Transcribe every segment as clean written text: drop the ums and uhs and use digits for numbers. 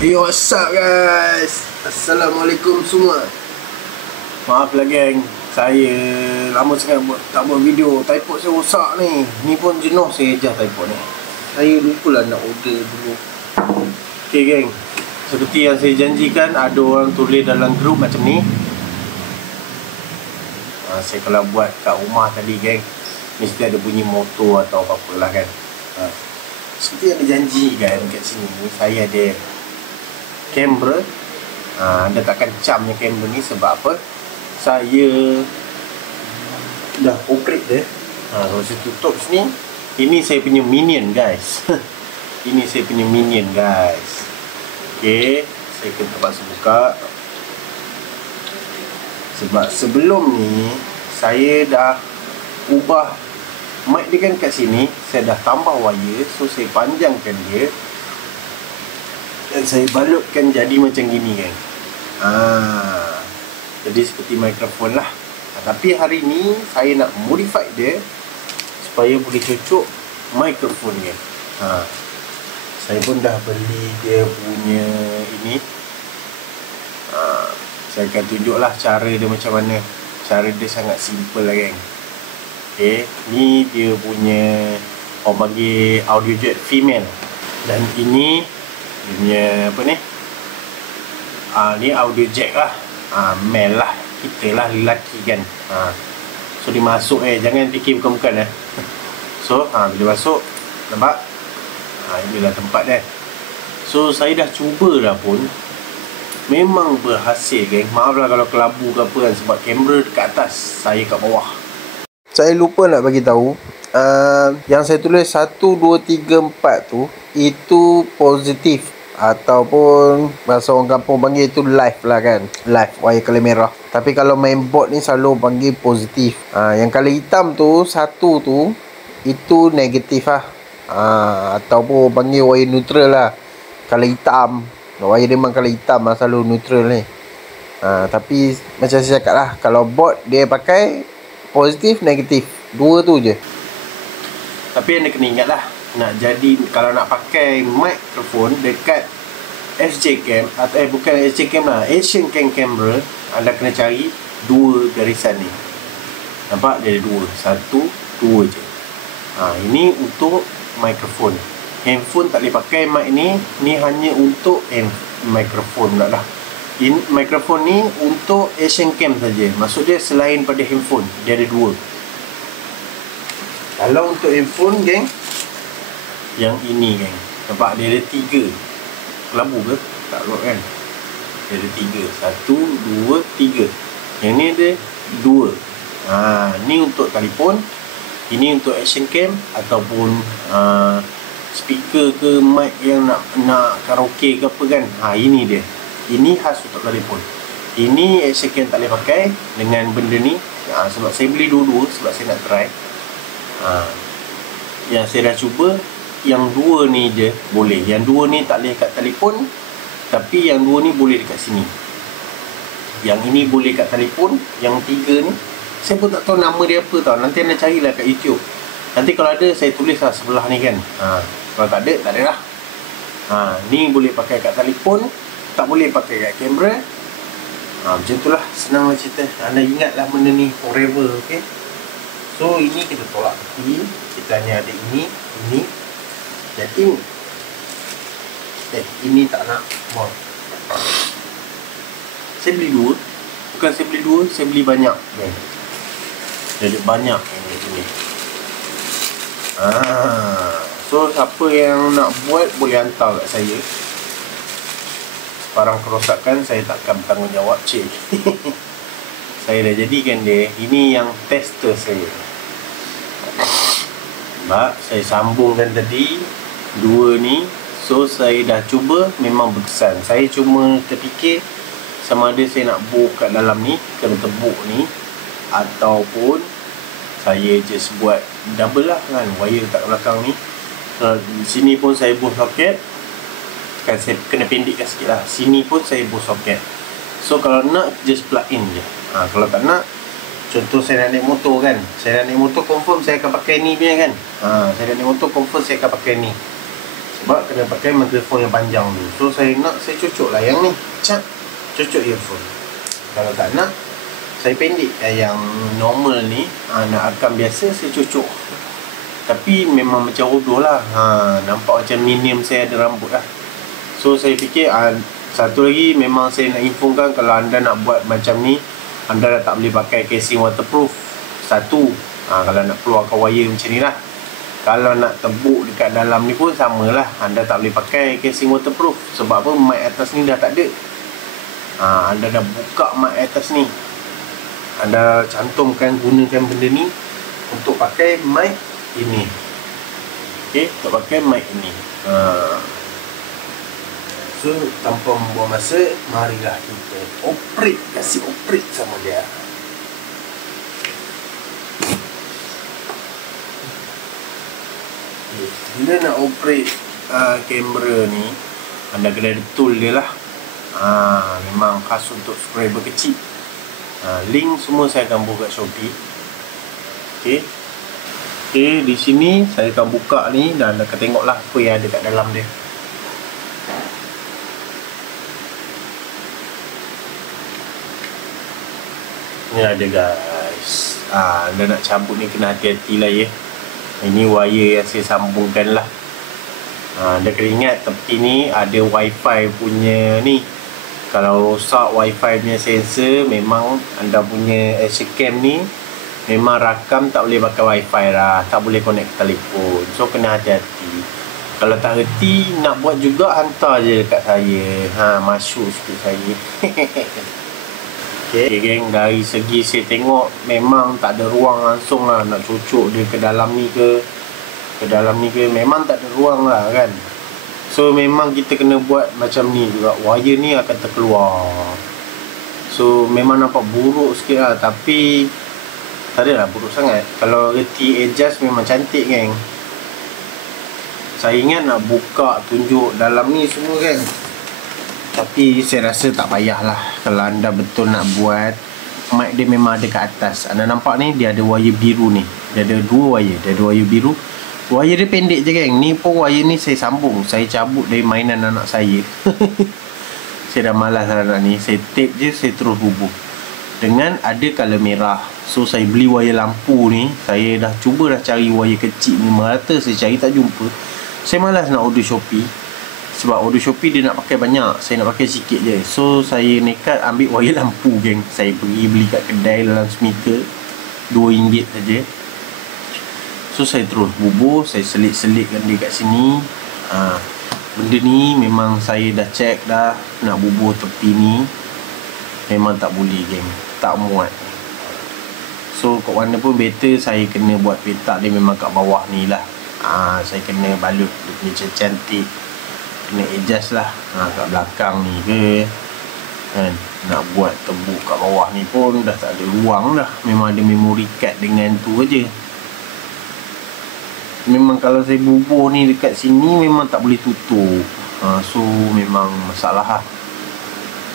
Yo, what's up guys? Assalamualaikum semua. Maaf lah geng, saya lama sangat tak buat video. Tripod saya rosak ni. Ni pun jenuh saya ejah tripod ni. Saya lupa lah nak order dulu. Okay geng, seperti yang saya janjikan, ada orang tulis dalam grup macam ni. Saya kalau buat kat rumah tadi geng, mesti ada bunyi motor atau apa-apa lah kan. Seperti yang dijanjikan kat sini, saya ada kamera. Anda takkan camnya kamera ni sebab apa? Saya dah operate dia. Kalau saya tutup sini, ini saya punya minion guys. Ini saya punya minion guys. Okay, saya kena terpaksa buka. Sebab sebelum ni saya dah ubah mic dia kan kat sini. Saya dah tambah wire, so saya panjangkan dia dan saya balutkan jadi macam gini kan. Jadi seperti mikrofon lah. Tapi hari ni saya nak modify dia supaya boleh cocok mikrofon dia. Saya pun dah beli dia punya ini. Saya akan tunjuklah cara dia macam mana. Cara dia sangat simple lah geng. Okay, ni dia punya orang panggil audio jet female. Dan ini dia punya apa ni, ni audio jack lah. Male lah, kita lah lelaki kan. So dia masuk jangan fikir bukan-bukan So bila masuk, nampak? Inilah tempat dia. So saya dah cuba dah pun, memang berhasil geng. Maaf lah kalau kelabu ke apa kan, sebab kamera dekat atas, saya kat bawah. Saya lupa nak bagi tahu, yang saya tulis 1, 2, 3, 4 tu, itu positif, ataupun bahasa orang kampung panggil itu live lah kan. Live, wire color merah. Tapi kalau mainboard ni selalu panggil positif. Yang color hitam tu, 1 tu, itu negatif lah. Ataupun panggil wire neutral lah. Color hitam, wire dia memang color hitam lah, selalu neutral ni. Tapi macam saya cakap lah, kalau board dia pakai positif, negatif, 2 tu je. Tapi anda kena ingat lah, nak jadi, kalau nak pakai mikrofon dekat SJ Cam atau bukan SJ Cam lah, Action Cam camera, anda kena cari 2 garisan ni. Nampak dia ada 2, 1, 2 je. Ini untuk mikrofon. Handphone tak boleh pakai mic ni. Ni hanya untuk mikrofon pula lah. Mikrofon ni untuk Action Cam saja. Maksud dia selain pada handphone, dia ada 2. Kalau untuk handphone geng, yang ini geng, nampak dia ada 3. Kelabu ke? Tak kot kan? Dia ada 3. 1, 2, 3. Yang ni ada 2. Ni untuk telefon. Ini untuk Action Cam ataupun speaker ke mic yang nak karaoke ke apa kan. Ini dia. Ini khas untuk telefon. Ini Action Cam tak boleh pakai dengan benda ni. Sebab saya beli dua-dua, sebab saya nak try. Yang saya dah cuba, yang 2 ni je boleh. Yang 2 ni tak boleh kat telefon, tapi yang 2 ni boleh dekat sini. Yang ini boleh kat telefon. Yang 3 ni saya pun tak tahu nama dia apa tau. Nanti anda carilah kat YouTube. Nanti kalau ada, saya tulis lah sebelah ni kan. Kalau tak ada, tak ada lah. Ni boleh pakai kat telefon, tak boleh pakai kat kamera. Macam tu lah, senang lah cerita. Anda ingatlah benda ni forever, okay? So ini kita tolak tepi. Kita hanya ada ini. Jadi ini tak nak mau. Saya beli 2. Bukan saya beli 2, saya beli banyak. Jadi banyak ini. So siapa yang nak buat boleh hantar kat saya. Barang kerosakan saya takkan bertanggungjawab cik. Saya dah jadikan dia. Ini yang tester saya. Saya sambungkan tadi 2 ni. So saya dah cuba, memang berkesan. Saya cuma terfikir sama ada saya nak bow kat dalam ni, kena tebuk ni, ataupun saya just buat double lah kan, wire kat belakang ni. Di sini pun saya bow soket kan, saya kena pendekkan sikit lah. Sini pun saya bow soket. So kalau nak, just plug in je. Kalau tak nak, contoh saya nak naik motor kan, saya nak naik motor confirm saya akan pakai ni punya kan. Saya nak naik motor confirm saya akan pakai ni. sebab kena pakai mikrofon yang panjang tu. So saya cucuk lah yang ni, cucuk earphone. Kalau tak nak, saya pendek yang normal ni, nak rekam biasa saya cucuk. Tapi memang macam bodoh lah, nampak macam minium saya ada rambut lah. So saya fikir satu lagi memang saya nak infokan, kalau anda nak buat macam ni, anda dah tak boleh pakai casing waterproof. Satu, kalau nak keluarkan wire macam ni lah. Kalau nak tebuk dekat dalam ni pun sama lah, anda tak boleh pakai casing waterproof. Sebab apa? Mic atas ni dah tak ada. Anda dah buka mic atas ni, anda cantumkan, gunakan benda ni untuk pakai mic ini. Okay, untuk pakai mic ini. So tanpa membuang masa, marilah kita kasih operate sama dia. Bila nak operate kamera ni, anda kena ada tool dia lah. Memang khas untuk subscriber kecil. Link semua saya akan buka kat Shopee. Okay, di sini saya akan buka ni dan akan tengoklah apa yang ada kat dalam dia. Ni ada guys. Anda nak cabut ni kena hati-hati lah ya. Ini wire yang saya sambungkan lah. Anda kena ingat tepi ni ada wifi punya ni. Kalau rosak wifi punya sensor, memang anda punya action cam ni memang rakam tak boleh pakai wifi lah, tak boleh connect telefon. So kena hati-hati. Kalau tak reti nak buat juga, hantar je dekat saya. Masuk sikit saya. Okay geng, dari segi saya tengok memang tak ada ruang langsung lah nak cucuk dia ke dalam ni ke memang tak ada ruang lah kan. So memang kita kena buat macam ni juga, wire ni akan terkeluar. So memang nampak buruk sikit lah, tapi tak adalah buruk sangat. Kalau reti adjust memang cantik geng. Saya ingat nak buka tunjuk dalam ni semua kan, tapi saya rasa tak payahlah. Kalau anda betul nak buat, mic dia memang ada kat atas. Anda nampak ni, dia ada wire biru ni. Dia ada dua wire. Dia ada wire biru. Wire dia pendek je geng. Ni pun wire ni saya sambung. Saya cabut dari mainan anak saya. Saya dah malas lah nak ni. Saya tape je, saya terus bubuh. Dengan ada colour merah. So saya beli wire lampu ni. Saya dah cuba dah cari wire kecil ni, merata saya cari tak jumpa. Saya malas nak order Shopee. Sebab order Shopee dia nak pakai banyak, saya nak pakai sikit je. So saya nekat ambil wire lampu geng. Saya pergi beli kat kedai dalam Smithers, RM2 saja. So saya terus bubuh, saya selit-selitkan dia kat sini. Benda ni memang saya dah check dah, nak bubuh tepi ni memang tak boleh geng, tak muat. So kat mana pun better saya kena buat petak dia memang kat bawah ni lah. Saya kena balut dia punya cantik, kena adjust lah kat belakang ni ke kan. Nak buat tebuk kat bawah ni pun dah tak ada ruang dah. Memang ada memory card dengan tu aja. Memang kalau saya bubuh ni dekat sini memang tak boleh tutup. So memang masalah lah.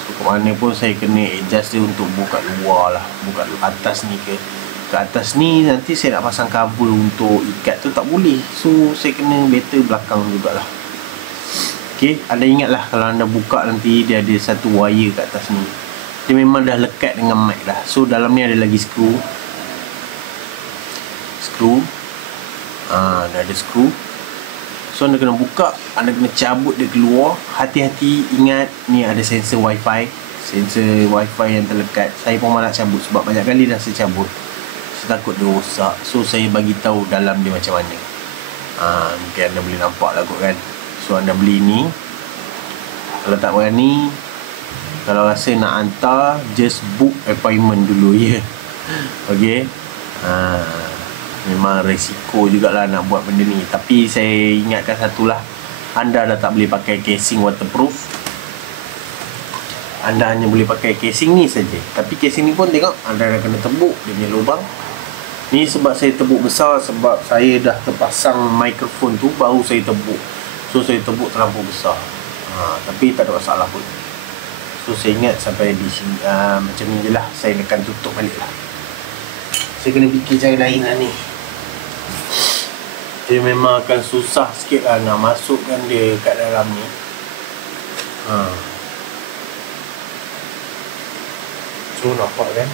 So kat mana pun saya kena adjust dia untuk buka luar lah, buka atas ni ke. Kat atas ni nanti saya nak pasang cover untuk ikat tu tak boleh. So saya kena better belakang jugalah. Okay, anda ingatlah kalau anda buka nanti dia ada satu wire kat atas ni. Dia memang dah lekat dengan mic dah. So dalam ni ada lagi skru. Dah ada skru. So anda kena buka, anda kena cabut dia keluar. Hati-hati, ingat ni ada sensor wifi. Sensor wifi yang terlekat. Saya pun malas cabut sebab banyak kali dah saya cabut. Saya takut dia rosak. So saya bagi tahu dalam dia macam mana. Mungkin anda boleh nampak lah kot kan. So anda beli ni, kalau tak berani, kalau rasa nak hantar, just book appointment dulu ya. Okay. Memang resiko jugalah nak buat benda ni. Tapi saya ingatkan satulah, anda dah tak boleh pakai casing waterproof. Anda hanya boleh pakai casing ni saja. Tapi casing ni pun tengok, anda dah kena tebuk dia punya lubang. Ni sebab saya tebuk besar, sebab saya dah terpasang mikrofon tu baru saya tebuk. So saya tebuk terlampau besar. Tapi tak ada masalah pun. So saya ingat sampai di sini, macam ni je lah. Saya akan tutup balik lah. Saya kena fikir cara lain lah ni. dia memang akan susah sikit lah nak masukkan dia kat dalam ni. So nampak kan,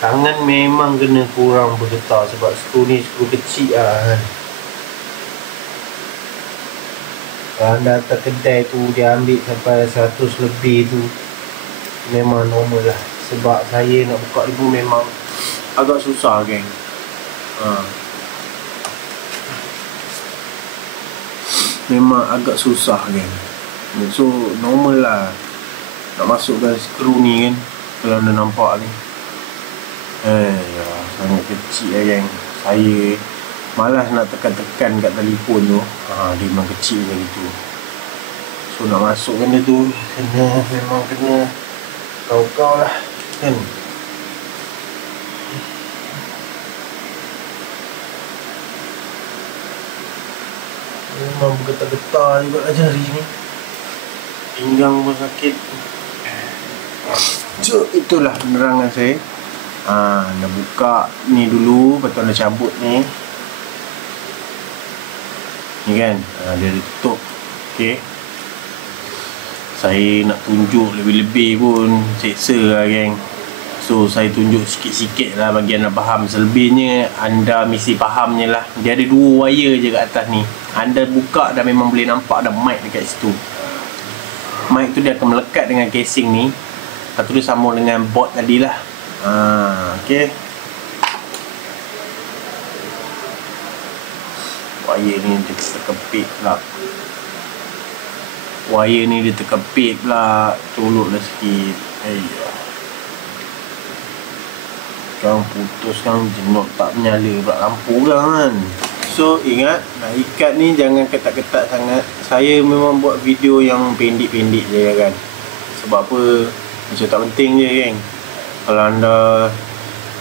tangan memang kena kurang bergetar sebab skru ni skru kecil lah kan. Kalau anda hantar kedai tu dia ambil sampai 100 lebih tu memang normal lah. Sebab saya nak buka ni pun memang agak susah geng. Memang agak susah geng. So normal lah nak masukkan skru ni kan. Kalau anda nampak ni sangat kecil lah geng. Saya malas nak tekan-tekan kat telefon tu. Dia memang kecil macam itu. So nak masukkan dia tu memang kena kau lah kan. Memang bergetar-getar juga lah jari ni. Pinggang pun sakit. So itulah penerangan saya. Anda buka ni dulu, lepas tu anda cabut ni. Ni kan, dia tutup. Okay. Saya nak tunjuk lebih-lebih pun seksa lah geng. So saya tunjuk sikit-sikit lah bagi anda faham. Selebihnya anda mesti fahamnya lah. Dia ada 2 wire je kat atas ni. Anda buka dah memang boleh nampak ada mic dekat situ. Mic tu dia akan melekat dengan casing ni. Lepas tu dia sambung dengan board tadi lah. Okay. Wire ni dia terkepit pula. Wire ni dia terkepit pula. Coloklah sikit. Sekarang putus kan, jenut tak menyala pula lampu kan. So ingat, nak ikat ni jangan ketat-ketat sangat. Saya memang buat video yang pendek-pendek je kan. Sebab apa? Macam tak penting je kan. Kalau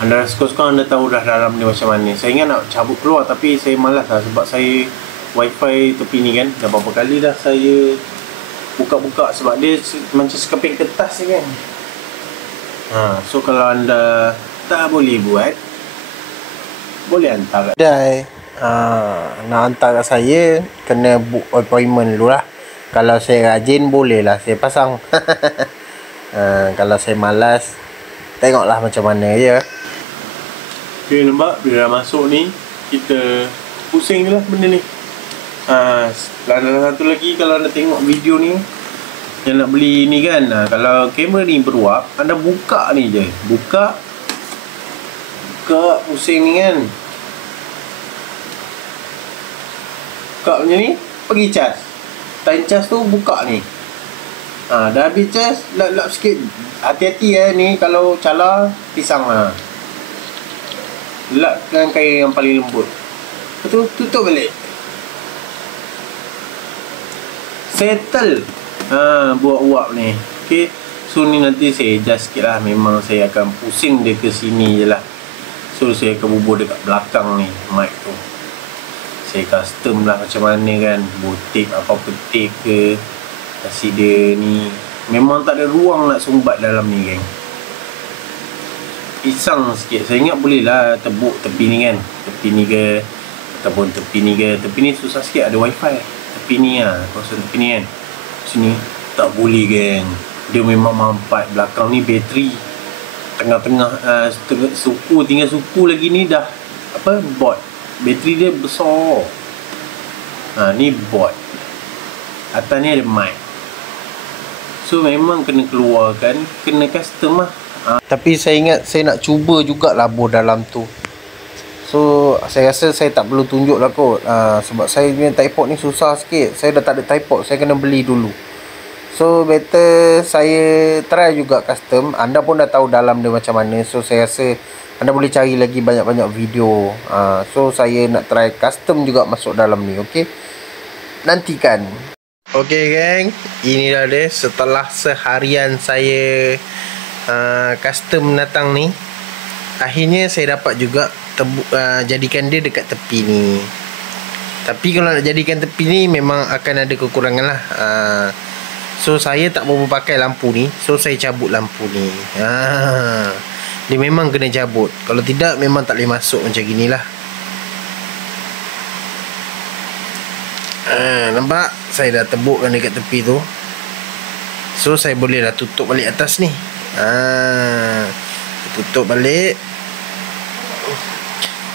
anda suka-suka anda tahu dah dalam ni macam mana. Saya ingat nak cabut keluar tapi saya malas lah. Sebab saya wifi tepi ni kan, dah berapa kali dah saya buka-buka. Sebab dia macam sekeping kertas je kan. So kalau anda tak boleh buat, boleh hantar kat kedai. Nak hantar kat saya, kena book appointment dulu lah. Kalau saya rajin, boleh lah saya pasang. Kalau saya malas, tengoklah macam mana je. Okay, nampak? Bila dah masuk ni, kita pusing je lah benda ni. Ada satu lagi, kalau anda tengok video ni yang nak beli ni kan, kalau kamera ni beruap, anda buka ni je. Buka pusing ni kan. Buka macam ni, pergi cas. Time cas tu buka ni. Dah habis cas, lap sikit. Hati-hati ni, kalau cala, pisang lah. Lap dengan kain yang paling lembut. Lepas tu, tutup balik. Settle. Buat uap ni. Okay. So ni nanti saya adjust sikit lah. Memang saya akan pusing dia ke sini je lah. So saya akan bubur dekat belakang ni, mic tu. Saya custom lah macam mana kan. Buat tape, apa-apa tape ke. Kasih dia ni. Memang tak ada ruang nak sumbat dalam ni geng. Pisang sikit. Saya ingat boleh lah tebuk tepi ni kan. Tepi ni ke, ataupun tepi ni ke. Tepi ni susah sikit, ada wifi. Tepi ni lah, kawasan tepi ni kan. Sini tak boleh geng. Dia memang mampat. Belakang ni bateri. Tengah-tengah suku, tinggal suku lagi ni dah board. Bateri dia besar. Ni board. Atas ni ada mic. So memang kena keluarkan, kena custom lah. Tapi saya ingat saya nak cuba juga labur dalam tu. So saya rasa saya tak perlu tunjuk lah kot. Sebab saya punya tripod ni susah sikit. Saya dah tak ada tripod, saya kena beli dulu. So better saya try juga custom. Anda pun dah tahu dalam dia macam mana. So saya rasa anda boleh cari lagi banyak-banyak video. So saya nak try custom juga masuk dalam ni. Okay, nantikan. Okay geng, inilah dia setelah seharian saya custom datang ni. Akhirnya saya dapat juga jadikan dia dekat tepi ni. Tapi kalau nak jadikan tepi ni memang akan ada kekurangan lah. So saya tak mau pakai lampu ni. So saya cabut lampu ni. Dia memang kena cabut. Kalau tidak memang tak boleh masuk macam gini lah. Nampak? Saya dah tebukkan dekat tepi tu. So saya boleh dah tutup balik atas ni. Tutup balik.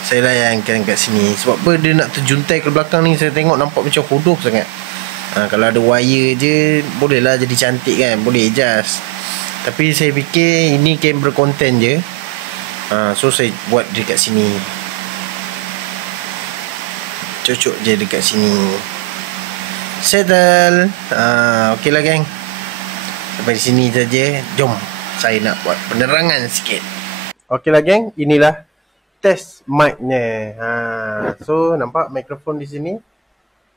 Saya layankan kat sini. Sebab apa dia nak terjuntai ke belakang ni. Saya tengok nampak macam hodoh sangat. Kalau ada wire je bolehlah jadi cantik kan. Boleh adjust. Tapi saya fikir ini kamera konten je. So saya buat dekat sini. Cocok je dekat sini. Settle. Okey lah geng. Sampai di sini saja. Jom saya nak buat penerangan sikit. Okey lah geng, inilah test mic-nya. So nampak mikrofon di sini.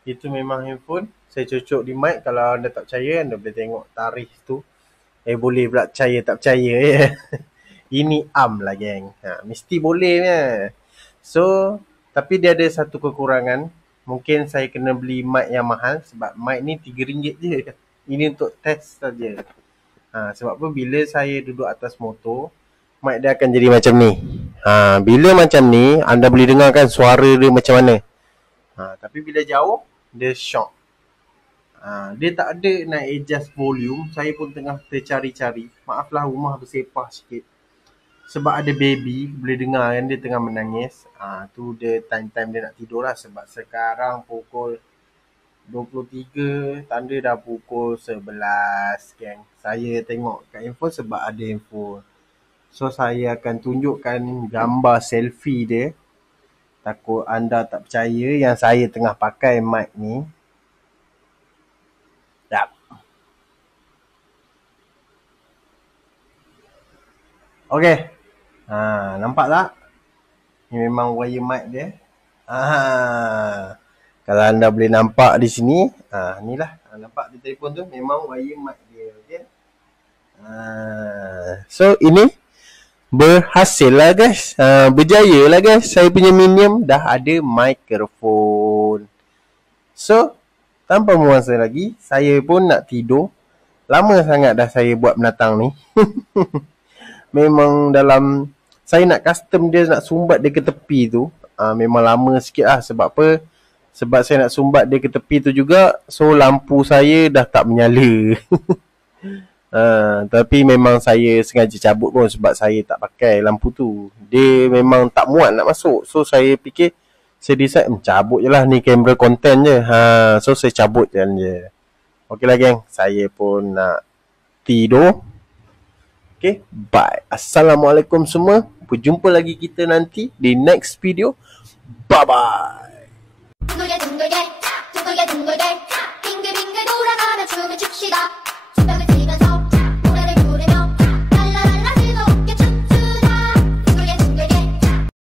Itu memang handphone. Saya cocok di mic. Kalau anda tak percaya, anda boleh tengok tarikh tu. Boleh pula percaya tak percaya ya. Ini arm lah geng. Mesti boleh ya. So tapi dia ada satu kekurangan. Mungkin saya kena beli mic yang mahal. Sebab mic ni RM3 je. Ini untuk test saja. Sebab apa bila saya duduk atas motor, mic dia akan jadi macam ni. Bila macam ni, anda boleh dengarkan suara dia macam mana. Tapi bila jauh, dia shock. Dia tak ada nak adjust volume. Saya pun tengah tercari-cari. Maaflah rumah bersepah sikit. Sebab ada baby, boleh dengar kan dia tengah menangis. Tu dia time-time dia nak tidur lah. Sebab sekarang pukul 23, tanda dah pukul 11 geng. Saya tengok kat handphone sebab ada handphone. So saya akan tunjukkan gambar selfie dia. Takut anda tak percaya yang saya tengah pakai mic ni. Jap. Okay. Nampak tak? Ini memang wire mic dia. Kalau anda boleh nampak di sini, inilah. Nampak di telefon tu memang wire mic dia. Okay? So ini berhasil lah guys. Berjaya lah guys. Saya punya Minion dah ada mikrofon. So tanpa membuang masa lagi, saya pun nak tidur. Lama sangat dah saya buat penatang ni. Memang dalam saya nak custom dia, nak sumbat dia ke tepi tu, memang lama sikit lah. Sebab apa? Sebab saya nak sumbat dia ke tepi tu juga. So lampu saya dah tak menyala. Tapi memang saya sengaja cabut pun. Sebab saya tak pakai lampu tu. Dia memang tak muat nak masuk. So saya fikir, saya decide cabut je lah, ni kamera konten je. So saya cabut je. Okey lah geng, saya pun nak tidur. Okay, bye. Assalamualaikum semua. Berjumpa lagi kita nanti di next video. Bye-bye. 둥글게 둥글게 둥글게 둥글게 빙글빙글 돌아가며 춤을 춥시다.